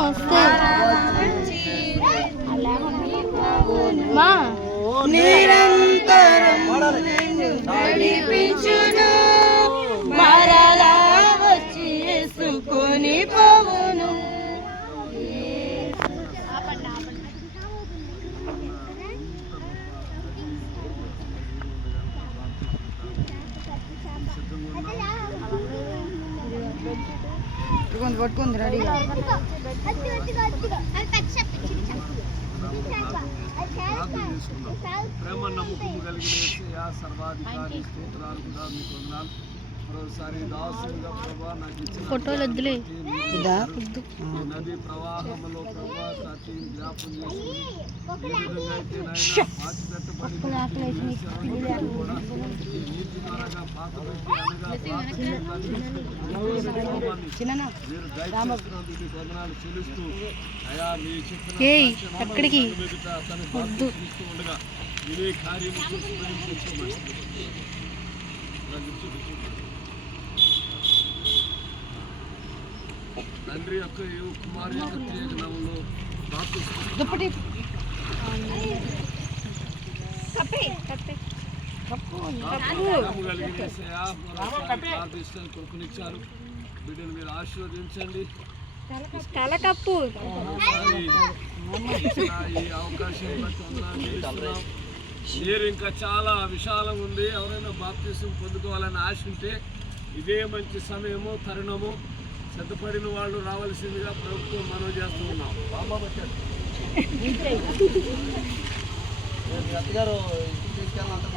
వస్తే. మా. నిరంతరం నడిపించును. మరలా వచ్చి చేసుకొని పోవును. సిద్ధంగా పట్టుకుంది పట్టుకుంది రెడీ ప్రేమ నమ్మకం కలిగిన సర్వాధికారి స్తోత్రాలు కూడా మీకు ఫోటోలు వద్దులే. నది ప్రవాహంలో ప్రభా ప్రతి జ్ఞాపం తీస్తూ ఉండగా ఇదే కార్యం తండ్రి యొక్క ఈ కుమారు యొక్క తేజ నామంలో ప్రార్థిస్తాను కొడుకునిచ్చారు బిడ్డను మీరు ఆశీర్వదించండి. తలకప్పు ఈ అవకాశం. మీరు ఇంకా చాలా విశాలం ఉంది. ఎవరైనా బాప్తీసం పొందుకోవాలని ఆశ ఉంటే ఇదే మంచి సమయము తరుణము. సిద్ధపడిన వాళ్ళు రావాల్సిందిగా ప్రభుత్వం మనం చేస్తూ ఉన్నాం. అత్తగారు ఇంటికి తీసుకెళ్ళాలంటే